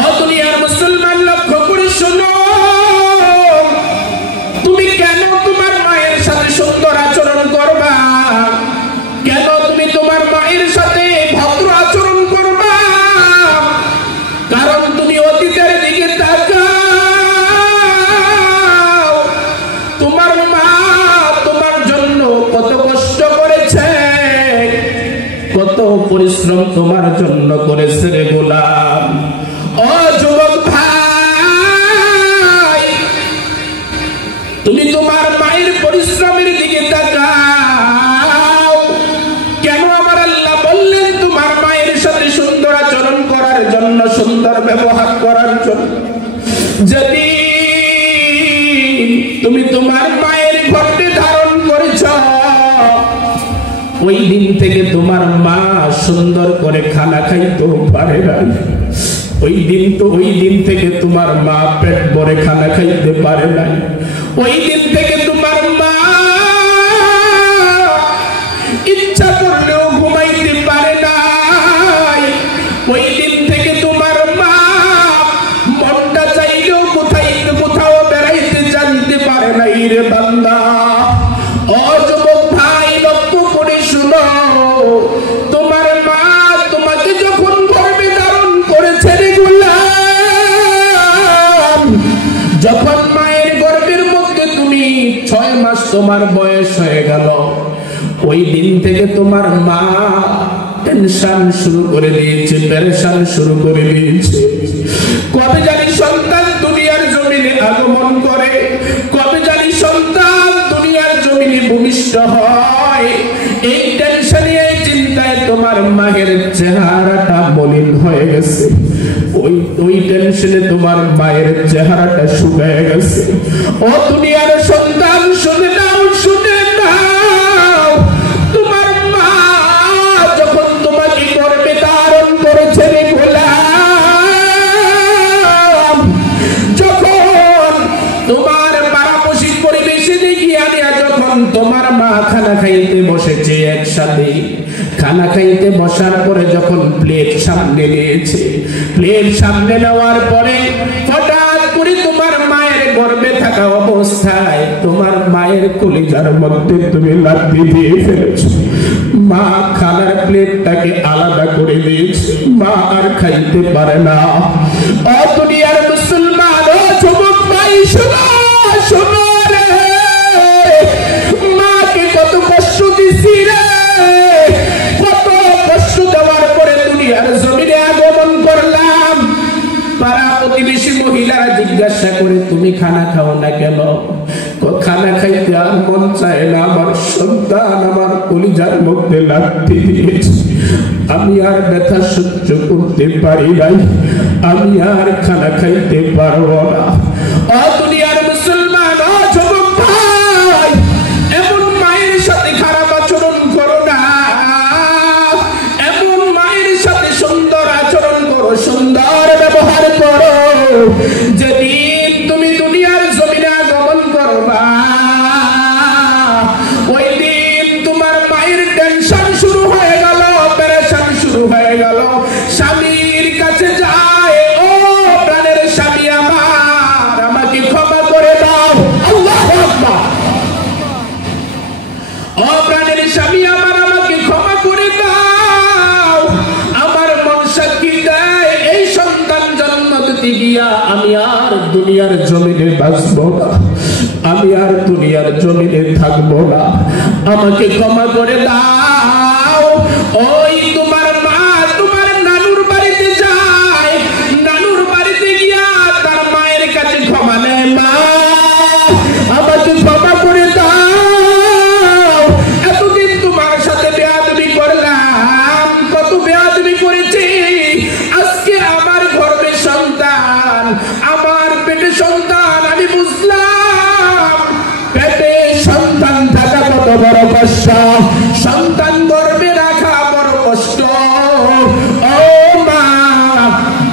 ও দুনিয়ার মুসলমান লক্ষ্য করে শোনো, তুমি কেন তোমার মায়ের সাথে সুন্দর আচরণ করবা? কেন তুমি তোমার মায়ের সাথে ভদ্র আচরণ করবা? কারণ তুমি অতীতের দিকে তাকাও, তোমার মা তোমার জন্য কত কষ্ট করেছে, কত পরিশ্রম তোমার জন্য করেছে রে গোলাম। ও যুবক ভাই, তুমি তোমার মায়ের পরিশ্রমের দিকে তাকাও। কেন আমার আল্লাহ বললেন তোমার মায়ের সাথে সুন্দর আচরণ করার জন্য, সুন্দর ব্যবহার করার জন্য? যদি তুমি তোমার মায়ের গর্ভে ধারণ করেছ, ওই দিন থেকে তোমার মা সুন্দর করে খানা খাইতেও পারে না। ওই দিন থেকে তোমার মা পেট ভরে খানা খাইতে পারে না। ওই দিন থেকে তোমার মা ইচ্ছা করলেও ঘুমাইতে পারে না। ওই দিন থেকে তোমার মা মনটা চাইলেও কোথাও বেড়াইতে জানতে পারে না রে বান্দা। ও যুবক ভাই, লক্ষ্য করে শুনো, তোমার মা তোমাকে যখন গর্ভে ধারণ করেছে রে গোলাম, যখন মায়ের গর্ভের মধ্যে তুমি 6 মাস তোমার বয়স হয়ে গেল, ওই দিন থেকে তোমার মা টেনশন শুরু করে দিয়েছে, পেরেশান শুরু করে দিয়েছে। কবে জানি সন্তান দুনিয়ার জমিনে আগমন করে, কবে জানি সন্তান দুনিয়ার জমিনে ভূমিষ্ঠ হয়। এই টেনশনে, এই চিন্তায় তোমার মায়ের চেহারাটা মলিন হয়ে গেছে। ওই টেনশনে তোমার মায়ের চেহারাটা শুকিয়ে গেছে। ও দুনিয়ার সন্তান, শুনে নাও, শুনে নাও, তোমার মা যখন তোমাকে গর্ভে ধারণ করেছে রে গোলাম, যখন তোমার পাড়াপড়শির পরিবেশে দেখিয়া দিয়া যখন তোমার মা খানা খাইতে বসেছে, একসাথে খানা খাইতে বসার পরে যখন প্লেট সামনে নিয়েছে, প্লেট সামনে নেওয়ার পরে হঠাৎ করে তোমার মায়ের গর্ভে থাকা অবস্থায় তোমার মায়ের কলিজার মধ্যে তুমি লাথি দিয়ে ফেলেছো। মা খানার প্লেটটাকে আলাদা করে দিয়েছে, মা আর খাইতে পারে না। ও দুনিয়ার মুসলমান, ও যুবক ভাই, শোনো, শোনো রে, মাকে কত কষ্ট দিছি রে, কত কষ্ট দেওয়ার পরে দুনিয়ার জমিনে আগমন করলাম। পাড়া প্রতিবেশী মহিলারা জিজ্ঞাসা করে, তুমি খানা খাও না কেন? খানা খাইতে আর মন চায় না, আমার সন্তান আমার কলিজার মধ্যে লাথি দিয়েছে, আমি আর ব্যথা সহ্য করতে পারি নাই, আমি আর খানা খাইতে পারবো না। ও দুনিয়ার মুসলমান, ও যুবক ভাই, এমন মায়ের সাথে খারাপ আচরণ করো না, এমন মায়ের সাথে সুন্দর আচরণ করো, সুন্দর ব্যবহার করো। যেদিন তুমি দুনিয়ার জমিনে আগমন করবা, ওই দিন তোমার মায়ের টেনশন শুরু হয়ে গেল, পেরেশান শুরু হয়ে গেল। স্বামীর কাছে যায়, ও প্রাণের স্বামী আমার, আমাকে ক্ষমা করে দাও। আল্লাহু আকবার। ও প্রাণের স্বামী আমার, আমাকে ক্ষমা করে দাও। আমার মন সাক্ষী দেয়, এই সন্তান জন্ম দিতে গিয়া আমি আর দুনিয়ার জমিনে বাঁচবো না, আমি আর দুনিয়ার জমিনে থাকবো না, আমাকে ক্ষমা করে দাও। ওই তোমার মা তোমার নানুর বাড়িতে যায়, নানুর বাড়িতে গিয়া তার মায়ের কাছে ক্ষমা নেয়, মা আমাকে ক্ষমা করে দাও, এতদিন তোমার সাথে বেয়াদবি করলাম, কত বেয়াদবি করেছি, আজকে আমার গর্ভে সন্তান, আমার পেটে সন্তান, আমি বুঝলাম পেটে সন্তান থাকা কত বড় কষ্ট, সন্তান গর্ভে রাখা বড় কষ্ট। ও মা,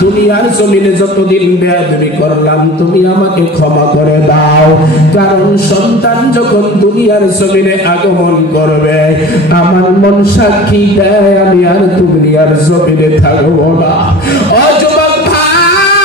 দুনিয়ার জমিনে যতদিন বেয়াদবি করলাম, তুমি আমাকে ক্ষমা করে দাও, কারণ সন্তান যখন দুনিয়ার জমিনে আগমন করবে, আমার মন সাক্ষী দেয় আমি আর দুনিয়ার জমিনে থাকবো না। ও যুবক ভাই,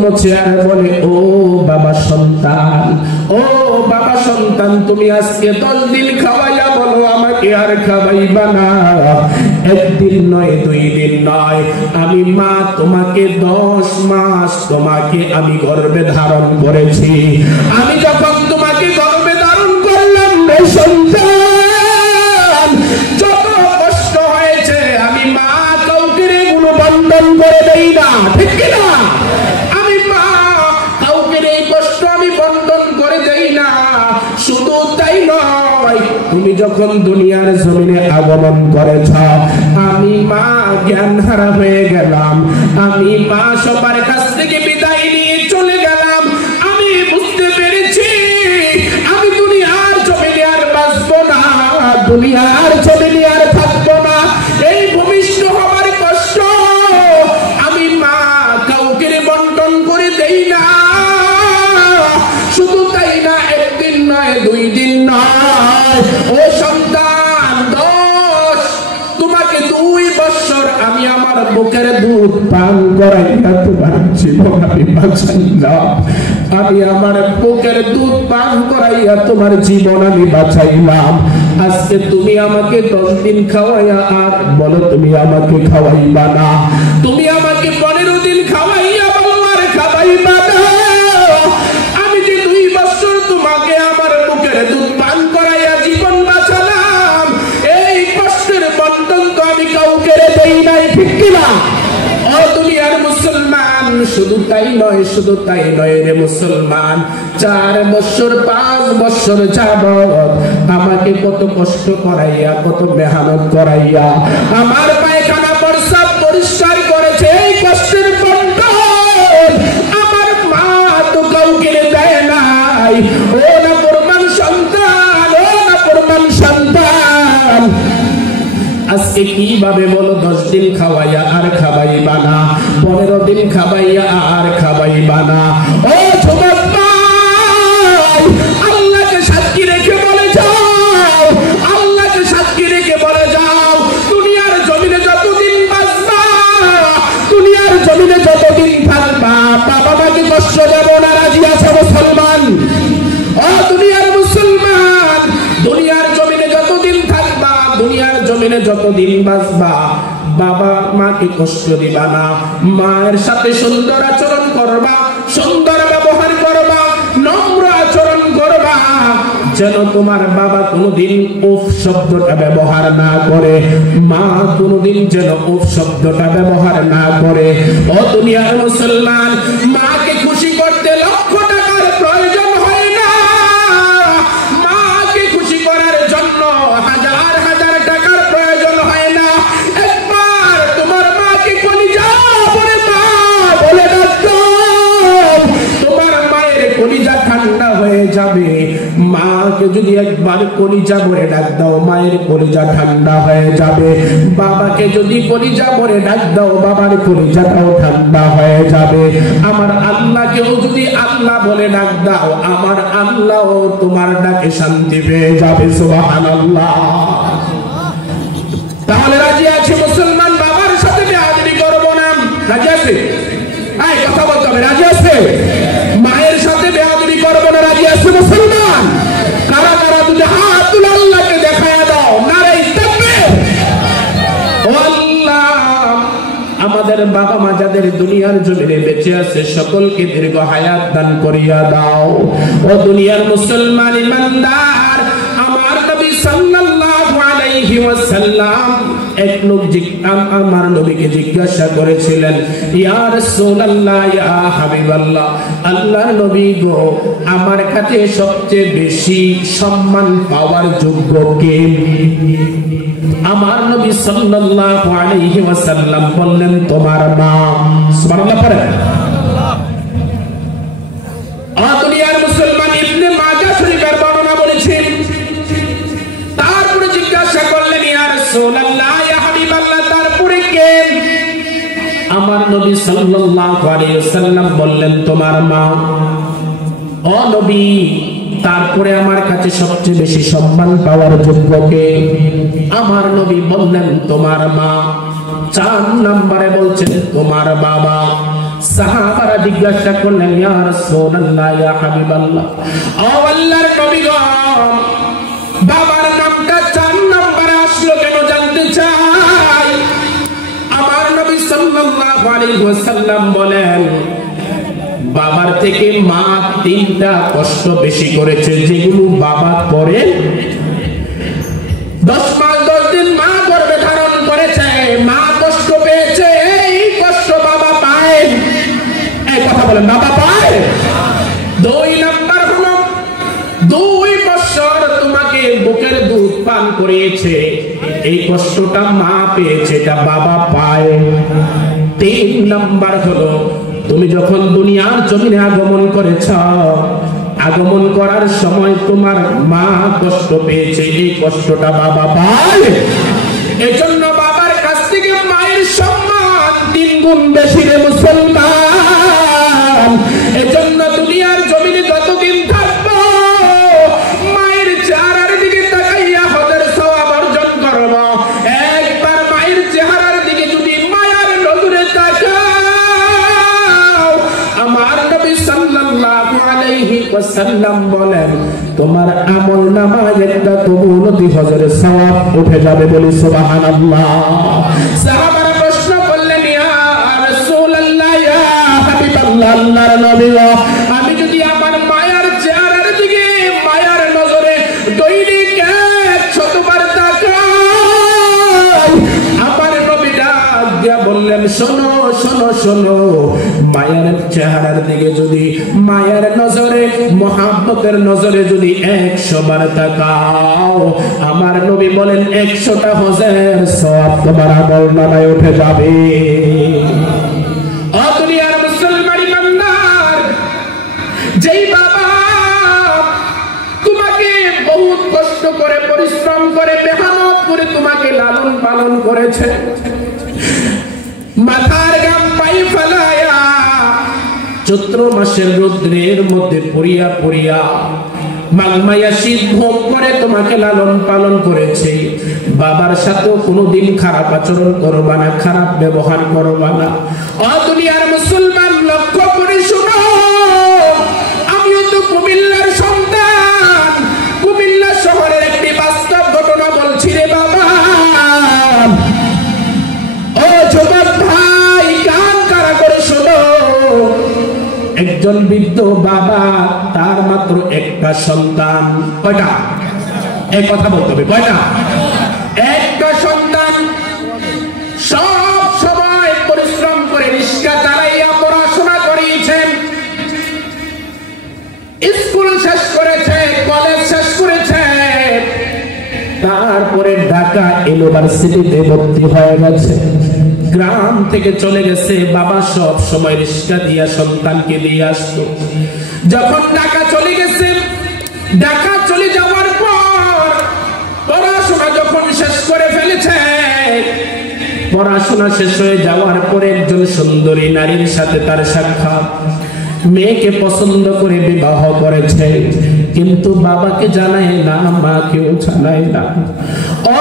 মুছে আর বলে, ও বাবা সন্তান, ও বাবা সন্তান, তুমি আজকে 10 দিন খাওয়াইয়া বলো আমাকে আর খাওয়াইবা না। 1 দিন নয়, 2 দিন নয়, আমি মা তোমাকে 10 মাস তোমাকে আমি গর্ভে ধারণ করেছি। আমি যখন তোমাকে গর্ভে ধারণ করলাম রে সন্তান, যত কষ্ট হয়েছে আমি মা কাউকে এগুলো বন্ধন করে দেই না, ঠিক কিনা? আমি মা কাউকে এই কষ্ট আমি বন্ধন করে দেই না। শুধু তাই নয়, তুমি যখন দুনিয়ার জমিনে আগমন করেছ, আমি মা জ্ঞান হারা হয়ে গেলাম। আমি মা সবার কাছ থেকে বিদায় নিয়ে চলে গেলাম। আমি বুঝতে পেরেছি আমি দুনিয়ার জমিনে আর বাঁচবো না, দুনিয়ার জমিনে আর থাকবো না। এই ভূমিষ্ঠ হবার কষ্ট আমি মা কাউকে বন্টন করে দেই না। শুধু তাই না, 1 দিন নয়, 2 দিন নয়, ও সন্তান, 10 তোমাকে 2 বছর আমি আমার বুকের দুধ পান করাইয়া তোমার জীবন আমি বাঁচাইলাম। আমি আমার বুকের দুধ পান করাইয়া তোমার জীবন আমি বাঁচাইলাম। আজকে তুমি আমাকে 10 দিন খাওয়াইয়া আর বলো তুমি আমাকে খাওয়াইবা না। তুমি আমাকে 15 দিন খাওয়াইয়া বলো আর খাওয়াইবা না। আমি যে 2 বছর তোমাকে আমার বুকের দুধ পান করাইয়া জীবন বাঁচালাম, এই কষ্টের বন্ধন তো আমি কাউকে দেই নাই, ঠিক কিনা? ও দুনিয়ার মুসলমান, শুধু তাই নয়, শুধু তাই নয় রে মুসলমান, 4 বছর 5 বছর যাবত আমাকে কত কষ্ট করাইয়া, কত মেহনত করাইয়া আমার পায়খানা প্রস্রাব পরিষ্কার করেছে। এই কষ্টের বন্ধন আমার মা তো কাউকে দেয় নাই। ও না প্রমাণ সন্তান, ও না প্রমাণ সন্তান, আজকে কিভাবে বলো 10 দিন খাওয়াইয়া আর খাওয়াইবা না, 15 দিন খাওয়াইয়া আর খাওয়াইবা না? ও যুবক ভাই, আল্লাহকে সাক্ষী রেখে বলে যাও, আল্লাহকে সাক্ষী রেখে বলে যাও, দুনিয়ার জমিনে যতদিন বাঁচবা, দুনিয়ার জমিনে যতদিন থাকবা, বাবা মাকে কষ্ট দেব না, রাজি আছে মুসলমান? ও দুনিয়ার মুসলমান, দুনিয়ার জমিনে যতদিন থাকবা, দুনিয়ার জমিনে যতদিন বাঁচবা, বাবা মাকে কষ্ট দিবা না। মায়ের সাথে সুন্দর আচরণ করবা, সুন্দর ব্যবহার করবা, নম্র আচরণ করবা, যেন তোমার বাবা কোনোদিন উফ শব্দটা ব্যবহার না করে, মা কোনোদিন যেন উফ শব্দটা ব্যবহার না করে। ও দুনিয়ার মুসলমান, মাকে খুশি করতে লক্ষ টাকার প্রয়োজন হয় না, মাকে খুশি করার জন্য হাজার হাজার টাকার প্রয়োজন হয় না। একবার তোমার মাকে কলিজা বলে মা বলে ডাকো, তোমার মায়ের কলিজা ঠান্ডা হয়ে যাবে। মাকে যদি একবার কলিজা ভরে ডাক দাও, মায়ের কলিজা ঠান্ডা হয়ে যাবে। বাবাকে যদি কলিজা ভরে ডাক দাও, বাবার কলিজাটাও ঠান্ডা হয়ে যাবে। আমার আল্লাহকেও যদি আল্লাহ বলে ডাক দাও, আমার আল্লাহ তোমার ডাকে শান্তি পেয়ে যাবে। সুবহানাল্লাহ। তাহলে রাজি আছে মুসলমান, বাবার সাথে বেয়াদবি করব না? রাজি আছে? এই কথা বলতে হবে, রাজি আছে? মায়ের সাথে বেয়াদবি করব না, রাজি আছে মুসলমান? কারা কারা দুটো হাত তুলে আল্লাহকে দেখায়া দাও, নারে তাকবীর। ও আল্লাহ, আমাদের বাবা মা যাদের দুনিয়ার জমিনে বেঁচে আছে সকলকে দীর্ঘ হায়াত দান করিয়া দাও। ও দুনিয়ার মুসলমান ইমানদার, আমার নবী সাল্লাল্লাহু আলাইহি ওয়াসাল্লাম এক লোক আমার নবীকে জিজ্ঞাসা করেছিলেন, ইয়া রাসূলুল্লাহ, ইয়া হাবিবাল্লাহ, আল্লাহর নবী গো, আমার কাছে সবচেয়ে বেশি সম্মান পাওয়ার যোগ্য কে? আমার নবী সাল্লাল্লাহু আলাইহি ওয়াসাল্লাম বললেন, তোমার মা। সুবহানাল্লাহ পড়েন। দুনিয়ার মুসলমান, ইবনে মাজাহ শরীফের বর্ণনা বলেছেন। তারপরে জিজ্ঞাসা করলেন, ইয়া রাসূলুল্লাহ, ইয়া হাবিবাল্লাহ, তারপরে কে? আমার নবী সাল্লাল্লাহু আলাইহি ওয়াসাল্লাম বললেন, তোমার মা। ও নবী, তারপরে আমার কাছে সবচেয়ে বেশি সম্মান পাওয়ার যোগ্য কে? আমার নবী বললেন, তোমার মা। 4 নম্বরে বলছেন, তোমার বাবা। সাহাবারা জিজ্ঞাসা করলেন, ইয়া রাসূলুল্লাহ, ইয়া হাবিবাল্লাহ, ও আল্লাহর নবী গো, বাবার নামটা 4 নম্বরে আসলো কেন জানতে চাই। আমার নবী সাল্লাল্লাহু আলাইহি ওয়াসাল্লাম বলেন, বাবার থেকে মা 3টা কষ্ট বেশি করেছে, যেগুলো বাবা করে 10 মাস 10 দিন মা গর্ভে ধারণ করেছে, মা কষ্ট পেয়েছে, এই কষ্ট বাবা পায়। এই কথা বলেন, বাবা পায়। 2 নাম্বার হলো 2 বছর তোমাকে বুকের দুধ পান করিয়েছে, এই কষ্টটা মা পেয়েছে, এটা বাবা পায়। 3 নাম্বার হলো তুমি যখন দুনিয়ার জমিনে আগমন করেছ, আগমন করার সময় তোমার মা কষ্ট পেয়েছে, এই কষ্টটা বাবা পায়। এজন্য বাবার কাছ থেকে মায়ের সম্মান 3 গুণ বেশি রে মুসলমান। এজন্য দুনিয়ার জমিনে যতদিন থাকবো মায়ের চেহারার দিকে তাকাইয়া হজের সওয়াব অর্জন করব। একবার মায়ের চেহারার দিকে যদি মায়ার নজরে তাকাও, আমার নবী সাল্লাল্লাহু আলাইহি ওয়াসাল্লাম বলেন, তোমার আমলনামায় একটা কবুলতি হজের সওয়াব উঠে যাবে, বলি সুবহানাল্লাহ। সাহাবারা প্রশ্ন করলেন, ইয়া রাসূলুল্লাহ, ইয়া হাবিবাল্লাহ, আল্লাহর নবী, আমি যদি আমার মায়ের চেহারার দিকে মায়ার নজরে দৈনিক 100বার তাকাই, আমার নবী ডাক দিয়া বললেন, শোনো শোনো শোনো, মায়ের চেহারার দিকে যদি মায়ের নজরে মহাব্বতের নজরে যদি 100 বার তাকাও, আমার নবী বলেন 100টা হজের সওয়াব তোমার আমলনামায় উঠে যাবে। ও দুনিয়ার মুসলমান ইমানদার, যেই বাবা তোমাকে বহুত কষ্ট করে পরিশ্রম করে মেহনত করে তোমাকে লালন পালন করেছে, মাথার গাম পাই ফেলায়া চৈত্র মাসের রৌদ্রের মধ্যে পড়িয়া পড়িয়া মালমায়া শীত ভোগ করে তোমাকে লালন পালন করেছে, বাবার সাথেও কোনোদিন খারাপ আচরণ করবা না, খারাপ ব্যবহার করবা না। ও দুনিয়ার মুসলমান, লক্ষ্য করে শোনো, আমিও তো কুমিল্লার সন্তান, কুমিল্লা শহরের একটি বাস্তব ঘটনা বলছি রে বাবা। ও যুবক ভাই, কান কারা করে শোনো, একজন বৃদ্ধ বাবা, তার মাত্র একটা সন্তান। কয়টা? এই কথা বলতে হবে, কয়টা? একটা সন্তান। সব সময় পরিশ্রম করে রিক্সা চালাইয়া পড়াশোনা করিয়েছেন, স্কুল শেষ করেছে, কলেজ শেষ করেছে, তারপরে ঢাকা ইউনিভার্সিটিতে ভর্তি হয়ে গেছে। গ্রাম থেকে চলে গেছে, বাবা সব সময় রিক্সা দিয়া সন্তানকে দিয়ে আসতো। যখন ঢাকা চলে গেছে, ঢাকা চলে যাওয়ার পর পড়াশোনা যখন শেষ করে ফেলেছে, পড়াশোনা শেষ হয়ে যাওয়ার পরে একজন সুন্দরী নারীর সাথে তার সাক্ষাৎ, মেয়েকে পছন্দ করে বিবাহ করেছে, কিন্তু বাবাকে জানায় না, মাকেও জানায় না। ও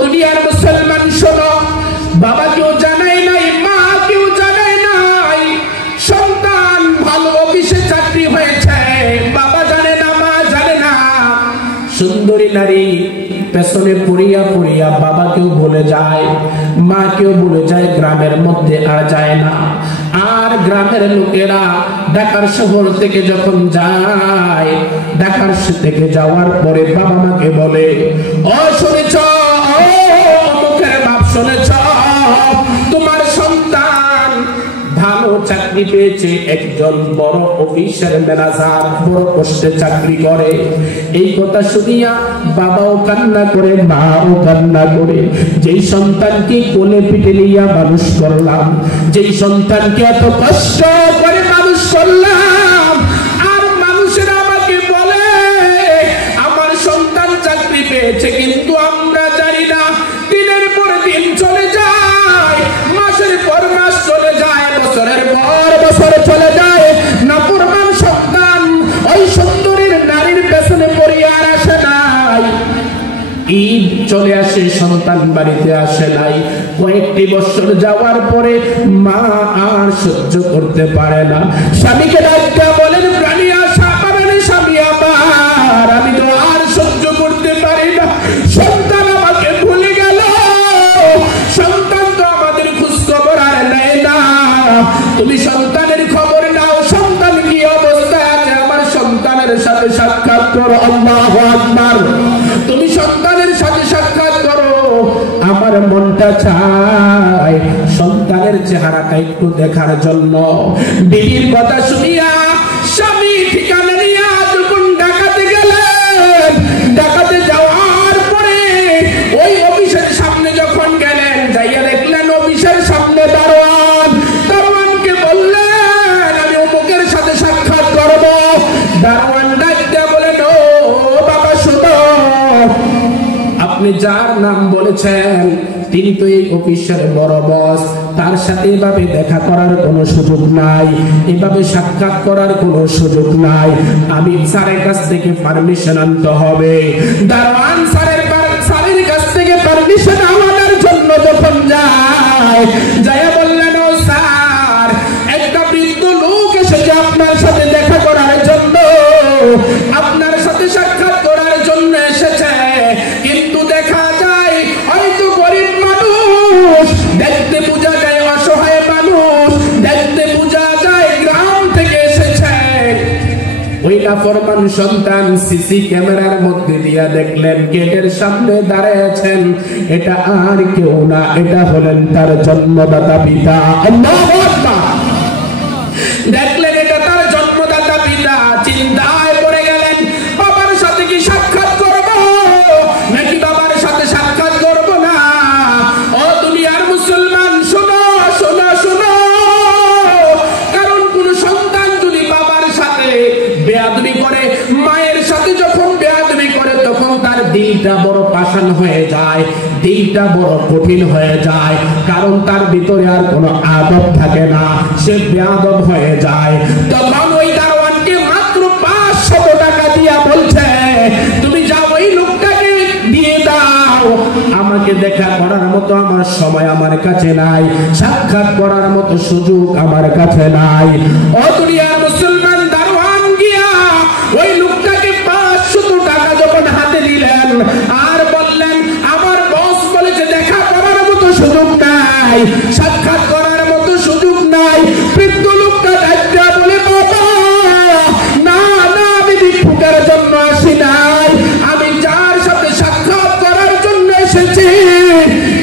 দুনিয়ার মুসলমান শোনো, বাবাকেও জানাই নাই, মাকেও জানাই নাই, সন্তান ভালো অফিসে চাকরি হয়েছে, বাবা জানে না, মা জানে না। সুন্দরী নারী পেছনে পড়িয়া পড়িয়া বাবাকেও ভুলে যায়, মাকেও ভুলে যায়, গ্রামের মধ্যে আর যায় না। আর গ্রামের লোকেরা ঢাকার শহর থেকে যখন যায়, ঢাকার থেকে যাওয়ার পরে বাবা মাকে বলে, ও শুনেছ, ও মুখের বাপ শুনেছ, তোমার সন্তান ভালো চাকরি পেয়েছে, একজন বড় অফিসের ম্যানেজার, বড় পোস্টে চাকরি করে। এই কথা শুনিয়া বাবাও কান্না করে, মাও কান্না করে। যেই সন্তানকে কোলে পিঠে নিয়ে মানুষ করলাম, যেই সন্তানকে এত কষ্ট করে মানুষ করলাম, আর মানুষেরা আমাকে বলে আমার সন্তান চাকরি পেয়েছে, কিন্তু আমরা জানি না। দিনের পর দিন চলে যায়, মাসের পর মাস চলে যায়, বছরের পর বছর চলে যায়, নাফরমান সন্তান ওই সুন্দরীর নারীর পেছনে পড়িয়া আর আসে নাই। ঈদ চলে আসে, সন্তান বাড়িতে আসে নাই। কয়েকটি বছর যাওয়ার পরে মা আর সহ্য করতে পারে না, স্বামীকে ডাক্তার বলেন, প্রাণী আশা পারেন স্বামী আমার, আমি তো আর সহ্য করতে পারি না, সন্তান আমাকে ভুলে গেল, সন্তান তো আমাদের খোঁজ খবর আর নেয় না, তুমি সন্তানের খবর নাও, সন্তান কি অবস্থায় আছে আমার সন্তানের সাথে সাক্ষাৎ করো। আল্লাহু আকবার। তুমি সন্তানের সাথে সাক্ষাৎ করো, আমার মনটা চায় সন্তানের চেহারাটা একটু দেখার জন্য। বিবির কথা শুনিয়া স্বামী ঠিকানা নিয়ে যখন ডাকাতে গেলেন, ডাকাতে যাওয়ার পরে ওই অফিসের সামনে যখন গেলেন, যাইয়া দেখলেন অফিসের সামনে দারোয়ান, দারোয়ানকে বললেন আমি অমুকের সাথে সাক্ষাৎ করব। দারোয়ান ডাকতে বলেন, ও বাবা শুনো, আপনি যার নাম বলেছেন তিনি তো এই অফিসের বড় বস, তার সাথে এভাবে দেখা করার কোনো সুযোগ নাই, এভাবে সাক্ষাৎ করার কোনো সুযোগ নাই, আমি স্যারের কাছ থেকে পারমিশন আনতে হবে। দারোয়ান স্যারের কাছ থেকে পারমিশন আনার জন্য যখন যায়, যায় বললেন, ও স্যার, একটা বৃদ্ধ লোক এসেছে আপনার সাথে দেখা করার জন্য, আপনার সাথে সাক্ষাৎ করার জন্য এসেছে, কিন্তু দেখা যায় হয়তো গরিব মানুষ, দেখতে বোঝা যায় অসহায় মানুষ, দেখতে বোঝা যায় গ্রাম থেকে এসেছে। ওই নাফরমান সন্তান সিসি ক্যামেরার মধ্যে দিয়া দেখলেন গেটের সামনে দাঁড়ায় আছেন, এটা আর কেউ না, এটা হলেন তার জন্মদাতা পিতা। আল্লাহু আকবার। দেখলেন এটা তার জন্মদাতা পিতা, চিন্তায় পড়ে গেলেন, বাবার সাথে কি সাক্ষাৎ করব নাকি বাবার সাথে সাক্ষাৎ করব না? ও দুনিয়ার মুসলমান, শোনো শোনো শোনো, কারণ কোন সন্তান যদি বাবার সাথে বেয়াদবি করে, মায়ের সাথে যখন বেয়াদবি করে, তখন তার দিলটা বড় পাষাণ হয়ে যায়, দিলটা বড় কঠিন হয়ে যায়, কারণ তার ভিতরে আর কোনো আদব থাকে না, সে বেয়াদব হয়ে যায়। তখন ওই দারোয়ানকে মাত্র 500 টাকা দিয়া বলছে, তুমি যাও ওই লোকটাকে দিয়ে দাও, আমাকে দেখা করার মতো আমার সময় আমার কাছে নাই, সাক্ষাৎ করার মতো সুযোগ আমার কাছে নাই। ও দুনিয়ার মুসলমান, দারোয়ান গিয়া ওই লোকটাকে 500 টাকা যখন হাতে দিলেন আর বললেন, আমার বস বলেছে দেখা করার মতো সুযোগ নাই, সাক্ষাৎ করার মতো সুযোগ নাই, বৃদ্ধ লোকটা ডাক্তার বলে, বাবা না না, আমি ভিক্ষুকের জন্য আসি নাই, আমি যার সাথে সাক্ষাৎ করার জন্য এসেছি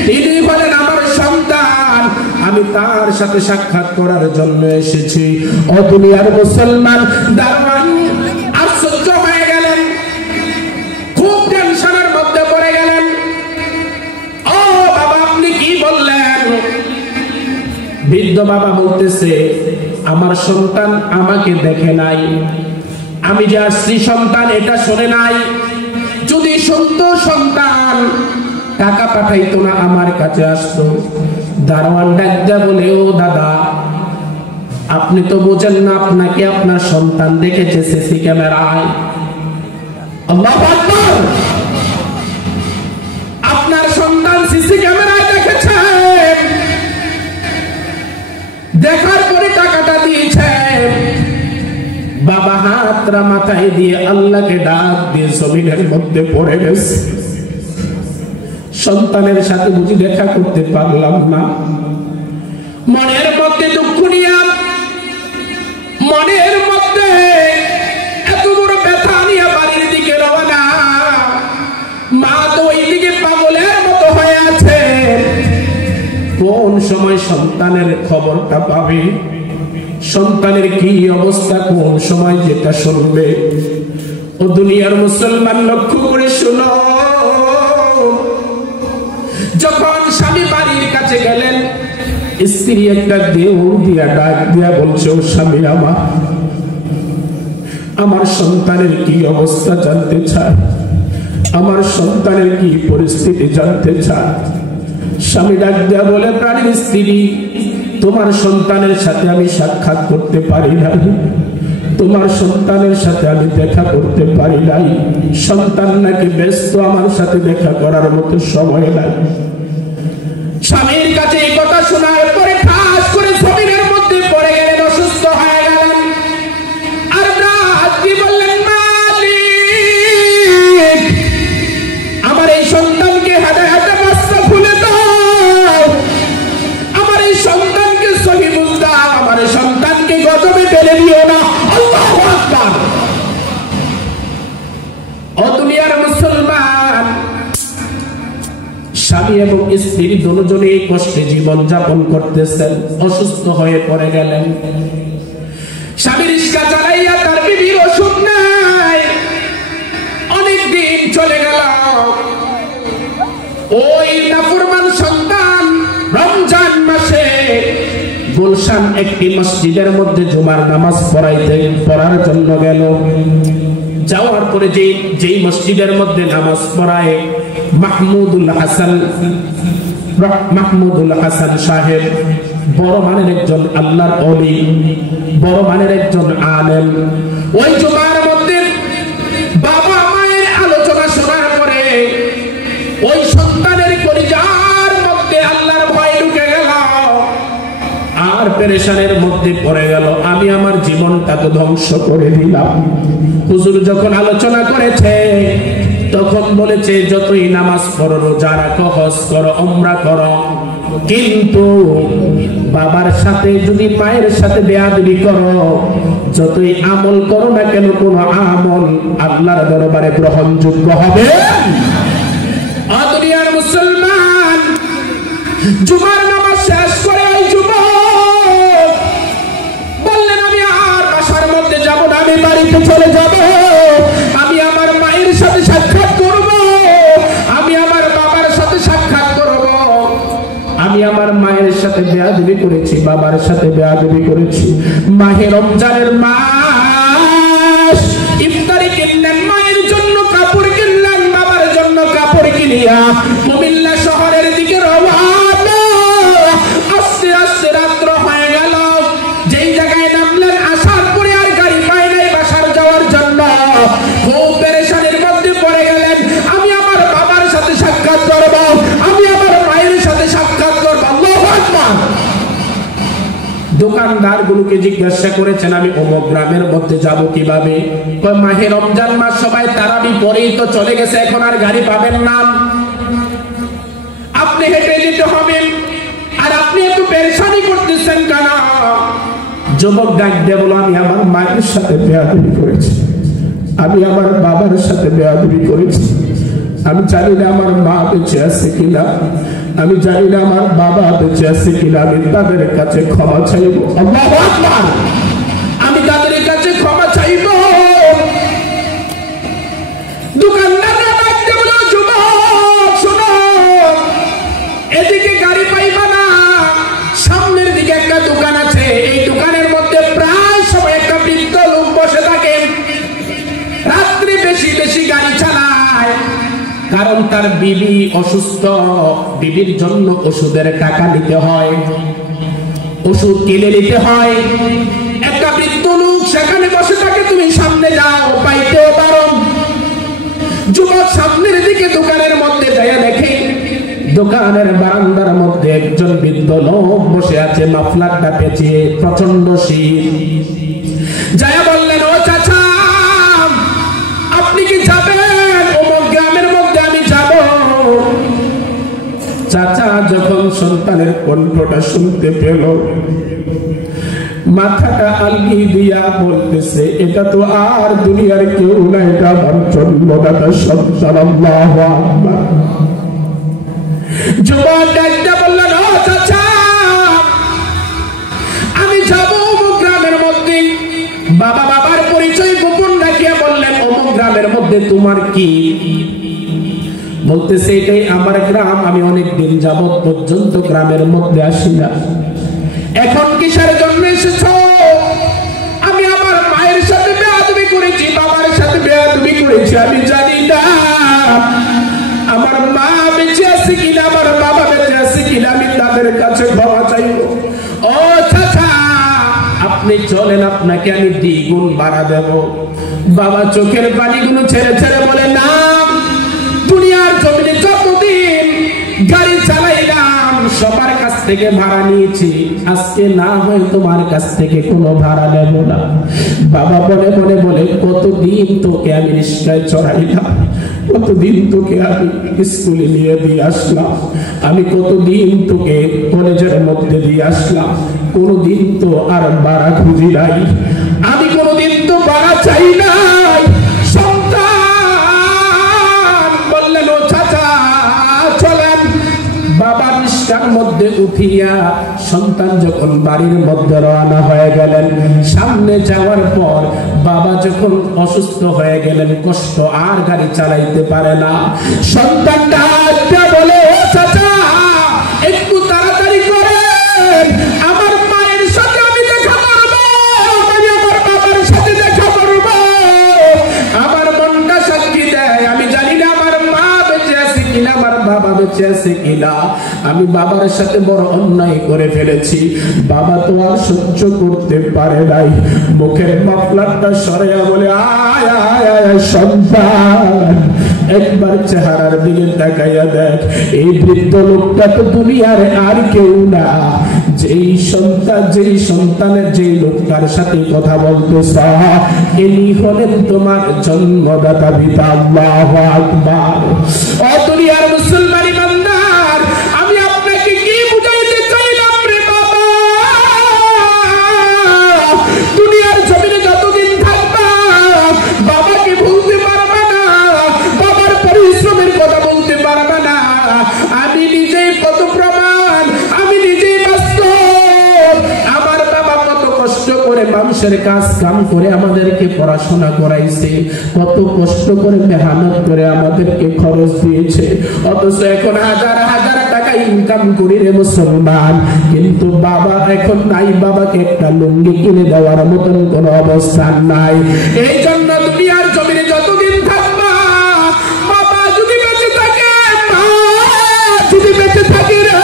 তিনি বলেন আমার সন্তান, আমি তার সাথে সাক্ষাৎ করার জন্য এসেছি। ও দুনিয়ার মুসলমান, দারোয়ান আশ্চর্য হয়ে গেলেন, খুব টেনশনের মধ্যে পড়ে গেলেন। ও বাবা, আপনি কি বললেন? বৃদ্ধ বাবা বলতেছে, আমার সন্তান আমাকে দেখে নাই, আমি যে আসছি সন্তান এটা শোনে নাই, যদি শুনতো সন্তান টাকা পাঠাইতো না, আমার কাছে আসতো। দারোয়ান ডাক্তার বলে, ও দাদা, আপনি তো বোঝেন না, আপনাকে আপনার সন্তান দেখেছে সিসি ক্যামেরায়। আল্লাহু আকবার। আপনার সন্তান সিসি ক্যামেরায় দেখেছে, দেখার পরে টাকাটা দিয়েছে। বাবা হাতরা মাথায় দিয়ে আল্লাহকে ডাক দিয়ে জমিনের মধ্যে পড়ে গেছে, সন্তানের সাথে বুঝি দেখা করতে পারলাম না। মনের মধ্যে দুঃখ নিয়ে, মনের মধ্যে এত বড় ব্যথা নিয়ে বাড়ির দিকে রওনা। মা তো ওইদিকে পাগলের মতো হয়ে আছে, কোন সময় সন্তানের খবরটা পাবে, সন্তানের কি অবস্থা কোন সময় যেটা শুনবে। ও দুনিয়ার মুসলমান, লক্ষ্য করে শোনো, যখন স্বামী বাড়ির কাছে গেলেন, স্ত্রী একটা দেউল দিয়া ডাক দিয়া বলছে, ও স্বামী আমার সন্তানের কি অবস্থা জানতে চায়, আমার সন্তানের কি পরিস্থিতি জানতে চায়। স্বামী ডাক দিয়া বলে, প্রাণীর স্ত্রী, তোমার সন্তানের সাথে আমি সাক্ষাৎ করতে পারি নাই, তোমার সন্তানের সাথে আমি দেখা করতে পারি নাই, সন্তান নাকি ব্যস্ত, আমার সাথে দেখা করার মতো সময় নাই। স্বামীর স্বামী এবং স্ত্রী দুজনেই কষ্টে জীবন যাপন করতেছেন। অসুস্থ হয়ে পড়ে গেলেন। স্বামী রিক্সা চালাইয়া তার বিবির ওষুধ নাই। অনেক দিন চলে গেল। ওই নাফরমান সন্তান রমজান মাসে গুলশান একটি মসজিদের মধ্যে জুমার নামাজ পড়ার জন্য গেল। যাওয়ার পরে যেই মসজিদের মধ্যে নামাজ পড়ায় মাহমুদুল হাসান সাহেব, বড় মানের একজন আল্লাহর ওলি, বড় মানের একজন আলেম, ওই জুমার মধ্যে বাবা মায়ের আলোচনা শোনার পরে ওই সন্তানের কলিজার মধ্যে আল্লাহর ভয় ঢুকে গেল আর পেরেশানের মধ্যে পড়ে গেল। আমি আমার জীবনটাকে ধ্বংস করে দিলাম। হুজুর যখন আলোচনা করেছে তখন বলেছে যতই নামাজ পড়ো, রোজা রাখো, হজ করো, উমরা করো, কিন্তু বাবার সাথে যদি মায়ের সাথে বেয়াদবি করো, যতই আমল করো না কেন কোন আমল আল্লাহর দরবারে গ্রহণযোগ্য হবে। দুনিয়ার মুসলমান, জুমার নামাজ শেষ করে ওই যুবক বললেন আমি আর বাসার মধ্যে যাব না, আমি বাড়িতে চলে যাব। আমি আমার মায়ের সাথে সাক্ষাৎ করব, আমি আমার বাবার সাথে সাক্ষাৎ করব। আমি আমার মায়ের সাথে বেয়াদবি করেছি, বাবার সাথে বেয়াদবি করেছি। মাহে রমজানের মাস, ইফতারি কিনলেন, মায়ের জন্য কাপড় কিনলেন, বাবার জন্য কাপড় কিনিয়া কুমিল্লা শহরের দিকে রওনা। আস্তে আস্তে রাত্র হয়ে গেল। যেই জায়গায় নামলেন আসার পরে আর গাড়ি পাই নাই বাসার যাওয়ার জন্য। খুব পেরেশানির মধ্যে পড়ে গেলেন। আমি আমার বাবার সাথে সাক্ষাৎ করব, আমি আমার মায়ের সাথে সাক্ষাৎ করব। আল্লাহু আকবার। দোকানদার গুলোকে জিজ্ঞাসা করেছেন আমি অমুক গ্রামের মধ্যে যাব কিভাবে? মাহে রমজান মাস, সবাই তারাবি পরেই তো চলে গেছে, এখন আর গাড়ি পাবেন না, আপনি হেঁটে যেতে হবে। আর আপনি একটু পেরেশানি করতেছেন কেন? যুবক ডাক দিয়ে বলো আমি আমার মায়ের সাথে বেয়াদবি করেছি, আমি আমার বাবার সাথে বেয়াদবি করেছি। আমি জানি না আমার মা বেঁচে আছে কিনা, আমি জানি না আমার বাবা বেঁচে আছে কিনা। আমি তাদের কাছে ক্ষমা চাইব। আল্লাহু আকবার। আমি তাদের কাছে ক্ষমা চাইব। দোকানদার ডাকতে বলো যুবক শোনো, এদিকে গাড়ি পাইবা না, সামনের দিকে একটা দোকান আছে, এই দোকানের মধ্যে প্রায় সময় একটা বৃদ্ধ লোক বসে থাকে। রাত্রি বেশি বেশি গাড়ি চালায়, কারণ তার বিবি অসুস্থ, বিবির জন্য ওষুধের টাকা নিতে হয়, ওষুধ কিনে নিতে হয়। একটা বৃদ্ধ লোক সেখানে বসে থাকে, তুমি সামনে যাও, পাইতেও পারো। যুবক সামনের দিকে দোকানের মধ্যে যায়, দেখে দোকানের বারান্দার মধ্যে একজন বৃদ্ধ লোক বসে আছে, মাফলারটা পেঁচিয়ে, প্রচন্ড শীত। যায় বললেন ও চাচা, আপনি কি যাবেন? অমুক গ্রামের মধ্যে আমি যাব। চাচা যখন সন্তানের কণ্ঠটা শুনতে পেল, মাথাটা আলগি দিয়া বলতেছে এটা তো আর দুনিয়ার কেউ না, এটা আমার জন্মদাতা সন্তান। আল্লাহু আকবার। যুবক ডাকতে বললেন ও চাচা, আমি যাব অমুক গ্রামের মধ্যে। বাবা বাবার পরিচয় গোপন রাখিয়া বললেন অমুক গ্রামের মধ্যে তোমার কি? বলতেছে এটাই আমার গ্রাম, আমি অনেক দিন যাবত পর্যন্ত গ্রামের মধ্যে আসি না। এখন কিসের জন্য এসেছো? আমি আমার মায়ের সাথে বেয়াদবি করেছি, বাবার সাথে বেয়াদবি করেছি, আমি জানি না আমার মা বেঁচে আছে কিনা, আমার বাবা বেঁচে আছে কিনা, আমি তাদের কাছে ক্ষমা চাইব। ও চাচা আপনি চলেন, আপনাকে আমি দ্বিগুণ ভাড়া দেব। বাবা চোখের পানিগুলো ছেড়ে ছেড়ে বলে না, দুনিয়ার জমিনে যতদিন গাড়ি চালাইলাম সবার কাছ থেকে ভাড়া নিয়েছি, আজকে না হয় তোমার কাছ থেকে কোনো ভাড়া নেব না। বাবা মনে মনে বলে কতদিন তোকে আমি রিক্সায় চড়াইলাম, কতদিন তোকে আমি স্কুলে নিয়ে দিয়ে আসলাম, আমি কতদিন তোকে কলেজের মধ্যে দিয়ে আসলাম, কোনদিন তো আর ভাড়া খুঁজি নাই, আমি কোনদিন তো ভাড়া চাই নাই। সন্তান বললেন ও চাচা চলেন উঠিয়া সন্তান যখন বাড়ির মধ্যে রওনা হয়ে গেলেন, সামনে যাওয়ার পর বাবা যখন অসুস্থ হয়ে গেলেন, কষ্ট আর গাড়ি চালাইতে পারে না, সন্তানটা বলে, ও চাচা একটু তাড়াতাড়ি করেন, আমার মায়ের সাথে আমি দেখা করব, আমি আমার বাবার সাথে দেখা করব। আমার মনটা সাক্ষী দেয়, আমি জানি না আমার মা বেঁচে আছে কিনা, আমার বাবা বেঁচে আছে কিনা, আমি বাবার সাথে বড় অন্যায় করে ফেলেছি। বাবা তো আর সহ্য করতে পারে নাই, মুখের মাফলারটা সরাইয়া বলে, আয় আয় আয় সন্তান, একবার চেহারার দিকে তাকাইয়া দেখ, এই বৃদ্ধ লোকটা তো দুনিয়ার আর কেউ না, যেই সন্তানের যেই লোকটার সাথে কথা বলতেছ, ইনি হলেন তোমার জন্মদাতা পিতা। আল্লাহু আকবার। ও দুনিয়ার মুসলমান ইমানদার, আমি আপনাকে কি বুঝাইতে চাইলাম রে বাবা, দুনিয়ার জমিনে যতদিন থাকবা বাবাকে ভুলতে পারবা না, বাবার পরিশ্রমের কথা বলতে পারবা না। আমি নিজেই কত প্রমাণ, আমি নিজেই বাস্তব। আমার বাবা কত কষ্ট করে মানুষের কাজ কাম করে আমাদেরকে পড়াশোনা করাইছে, কত কষ্ট করে মেহনত করে আমাদেরকে খরচ দিয়েছে, অথচ এখন হাজার হাজার টাকা ইনকাম করি রে মুসলমান, কিন্তু বাবা এখন নাই, বাবাকে একটা লুঙ্গি কিনে দেওয়ার মতন কোন অবস্থান নাই। এই জন্য দুনিয়ার জমিনে যতদিন থাকবা, বাবা যদি বেঁচে থাকে, মা যদি বেঁচে থাকে রে,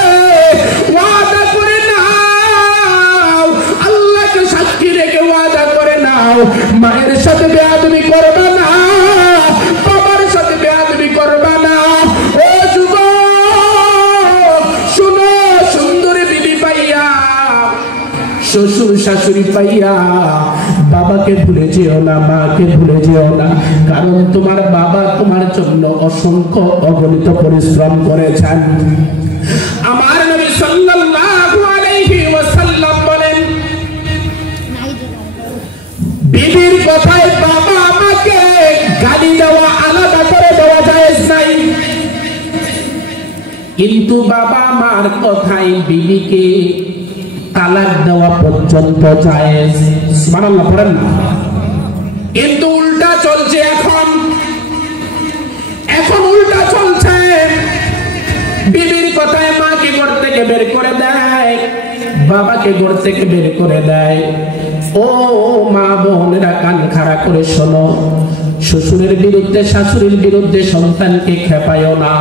ওয়াদা করে নাও, আল্লাহকে সাক্ষী রেখে ওয়াদা করে নাও, মায়ের সাথে বেয়াদবি করবে না, বাবার সাথে বেয়াদবি করবে না। ও যুবক শুনো, সুন্দরী বিবি পাইয়া, শ্বশুর শাশুড়ি পাইয়া বাবাকে ভুলে যেও না, মাকে ভুলে যেও না, কারণ তোমার বাবা তোমার জন্য অসংখ্য অগণিত পরিশ্রম করেছেন। আমার নবী সাল্লাল্লাহু আলাইহি ওয়াসাল্লাম বলেন, বিবির কথায় বাবা আমাকে গালি দেওয়া আলাদা করে দেওয়া জায়েজ নাই, কিন্তু বাবা মার কথায় বিবিকে তালাক দেওয়া পর্যন্ত জায়েজ। সুবহানাল্লাহ পড়েন না। কিন্তু উল্টা চলছে, এখন উল্টা চলছে, বিবির কথায় মাকে ঘর থেকে বের করে দেয়, বাবাকে ঘর থেকে বের করে দেয়। ও মা বোনেরা কান খাড়া করে শোনো, শ্বশুরের বিরুদ্ধে শাশুড়ির বিরুদ্ধে সন্তানকে খেপায়ও না,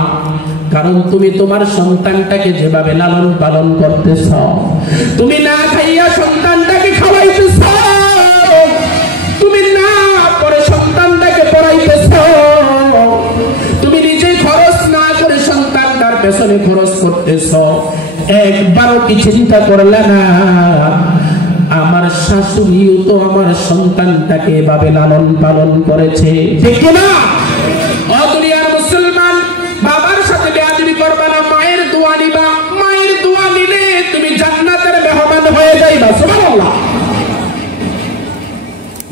কারণ তুমি তোমার সন্তানটাকে যেভাবে লালন পালন করতেছ, তুমি না খাইয়া সন্তানটাকে খাওয়াইতেছ, তুমি না পরে সন্তানটাকে পড়াইতেছ, তুমি নিজে খরচ না করে সন্তানটার পেছনে খরচ করতেছ, একবারও কি চিন্তা করলে না আমার শাশুড়িও তো আমার সন্তানটাকে এভাবে লালন পালন করেছে, ঠিক না? ও দুনিয়ার মুসলমান, বাবার সাথে বেয়াদবি করবা না, মায়ের দোয়া নিবা, মায়ের দোয়া নিলে তুমি জান্নাতের মেহমান হয়ে যাইবা। সুবহানাল্লাহ।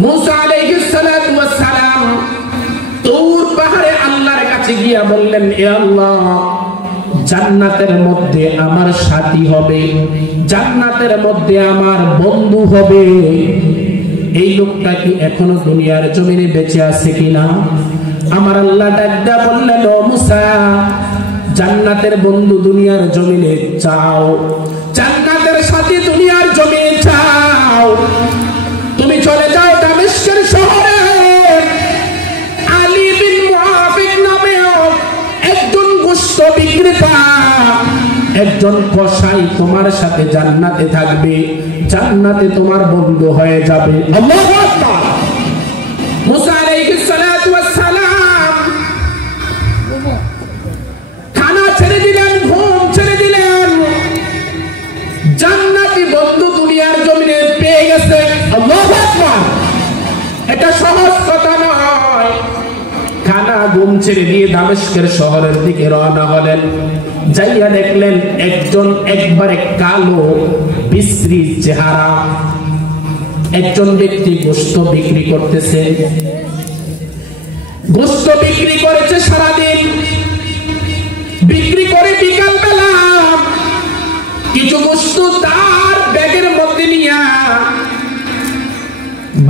মুসা আলাইহিস সালাতু ওয়াস সালাম তুর পাহাড়ে আল্লাহর কাছে গিয়া বললেন, এ আল্লাহ, জান্নাতের মধ্যে আমার সাথী হবে, জান্নাতের মধ্যে আমার বন্ধু হবে, এই লোকটা কি এখনো দুনিয়ার জমিনে বেঁচে আছে কিনা? আমার আল্লাহ ডাকদা বললেন, ও মুসা, জান্নাতের বন্ধু দুনিয়ার জমিনে চাও, জান্নাতের সাথী দুনিয়ার জমিনে চাও, তুমি চলে যাও দামেস্কের শহরে, আলী বিন মুআফিক নামেও একজন গোশত বিক্রেতা, একজন কসাই তোমার সাথে জান্নাতে থাকবে, জান্নাতে তোমার বন্ধু হয়ে যাবে। আল্লাহু আকবার। মুসা আলাইহিস সালাতু ওয়াস সালাম খানা ছেড়ে দিলেন, ঘুম ছেড়ে দিলেন, জান্নাতি বন্ধু দুনিয়ার জমিনে পেয়ে গেছে। আল্লাহু আকবার। এটা সহজ কথা নয়। খানা ঘুম ছেড়ে দিয়ে দামেস্কের শহরের দিকে রওনা হলেন, যাইয়া দেখলেন একজন একবারে কালো বিশ্রী চেহারা একজন ব্যক্তি গোশত বিক্রি করতেছে, গোশত বিক্রি করেছে সারাদিন, বিক্রি করে বিকাল বেলা কিছু গোশত তার ব্যাগের মধ্যে নিয়ে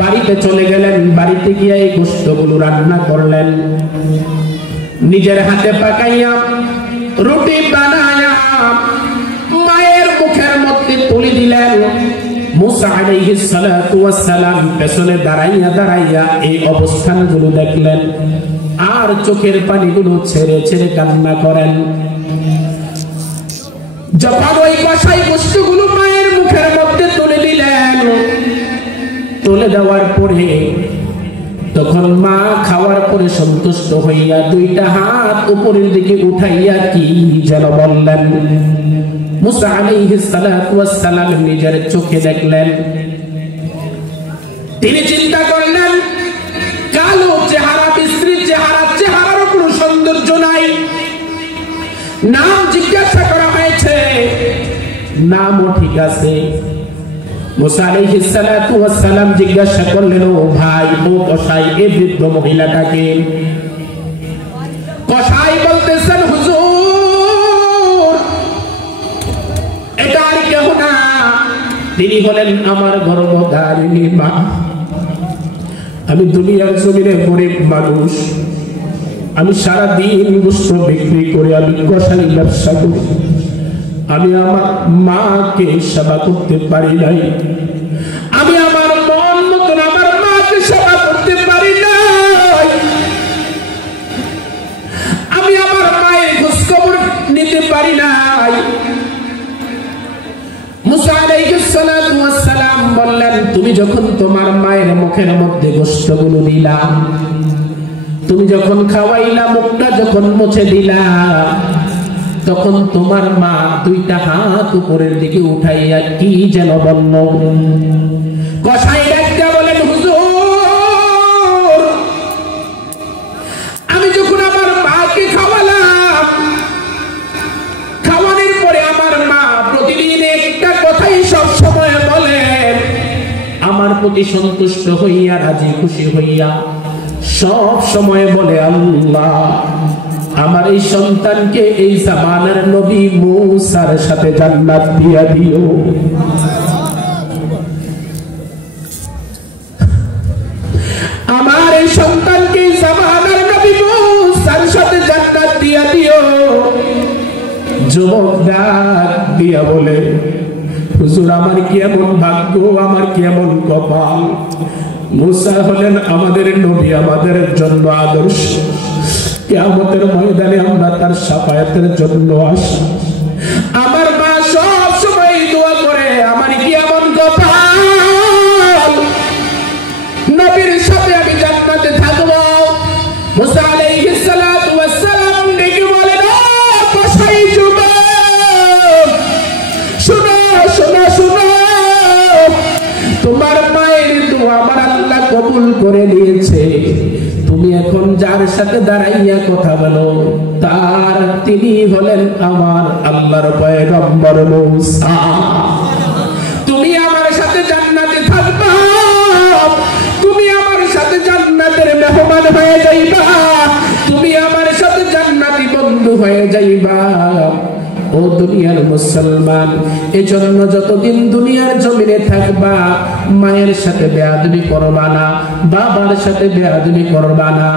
বাড়িতে চলে গেলেন। বাড়িতে গিয়ে এই গোশতগুলো রান্না করলেন, নিজের হাতে পাকাইয়া রুটি বানায়া মায়ের মুখের মধ্যে তুলে দিলেন। মুসা আলাইহিস সালাতু ওয়াস সালাম পেছনে দাঁড়াইয়া দাঁড়াইয়া এই অবস্থানগুলো দেখলেন আর চোখের পানিগুলো ছেড়ে ছেড়ে কান্না করেন। যখন ওই কষাই গোশতগুলো মায়ের মুখের মধ্যে তুলে দিলেন, তুলে দেওয়ার পরে তখন মা খাওয়ার পরে সন্তুষ্ট হইয়া দুইটা হাত উপরের দিকে উঠাইয়া কি যেন বললেন। মুসা আলাইহিস সালাতু ওয়াস সালাম নিজের চোখে দেখলেন। তিনি চিন্তা করলেন, কালো চেহারা, বিশ্রী চেহারা, চেহারার কোনো সৌন্দর্য নাই। নাম জিজ্ঞাসা করা হয়েছে, নামও ঠিক আছে। মুসা আলাইহিস সালাতু ওয়াস সালাম জিজ্ঞাসা করলেন, ও ভাই, ও কসাই, এই বৃদ্ধ মহিলাটাকে? কসাই বলতেছেন, হুজুর, এটা আর কেউ না, তিনি হলেন আমার গর্ভধারিণী মা। আমি দুনিয়ার জমিনে গরিব মানুষ, আমি সারাদিন গোশত বিক্রি করে আমি কসাই ব্যবসা করি। আমি আমার মাকে সেবা করতে পারি নাই, আমি আমার মন মতন আমার মাকে সেবা করতে পারি নাই, আমি আমার মায়ের খোঁজখবর নিতে পারি নাই। মুসা আলাইহিস সালাতু ওয়াস সালাম বললেন, তুমি যখন তোমার মায়ের মুখের মধ্যে গোশতগুলো দিলা, তুমি যখন খাওয়াইলা, মুখটা যখন মুছে দিলা, তখন তোমার মা দুইটা হাত উপরের দিকে উঠাইয়া কি যেন বলল। কসাই ডাক্তার বলেন, হুজুর, আমি যখন আমার মাকে খাওয়ালাম, খাওয়ানোর পরে আমার মা প্রতিদিন একটা কথাই সব সময় বলেন, আমার প্রতি সন্তুষ্ট হইয়া, রাজি খুশি হইয়া সব সময় বলে, আল্লাহ, আমার এই সন্তানকে এই জামানার নবী মুসার সাথে জান্নাত দিয়া দিও। আমার এই সন্তানকে এই জামানার নবী মুসার সাথে জান্নাত দিয়া দিও। যুবক ডাক দিয়া বলে, হুজুর, আমার কি এমন ভাগ্য, আমার কি এমন কপাল। মুসা হলেন আমাদের নবী, আমাদের জন্য আদর্শ। কিয়ামতের ময়দানে আমরা তার শাফায়াতের জন্য আসি। আমার মা সব সময় দোয়া করে, আমার কি এমন কপাল, নবীর সাথে আমি জান্নাতে থাকব। মুসা আলাইহিস সালাতু ওয়াস সালাম ডেকে বলেন, ও কসাই যুবক, শুনো শুনো শুনো, তোমার মায়ের দোয়া আমার আল্লাহ কবুল করে নিয়েছে। তুমি এখন যার সাথে দাঁড়াইয়া কথা বলো, তার তিনি হলেন আমার আল্লাহর পয়গম্বর মুসা। তুমি আমার সাথে জান্নাতে থাকবা, তুমি আমার সাথে জান্নাতের মেহমান হয়ে যাইবা, তুমি আমার সাথে জান্নাতি বন্ধু হয়ে যাইবা। ও দুনিয়ার মুসলমান, এজন্য যতদিন দুনিয়ার জমিনে থাকবা, মায়ের সাথে বেয়াদবি করবা না, বাবার সাথে বেয়াদবি করবা না।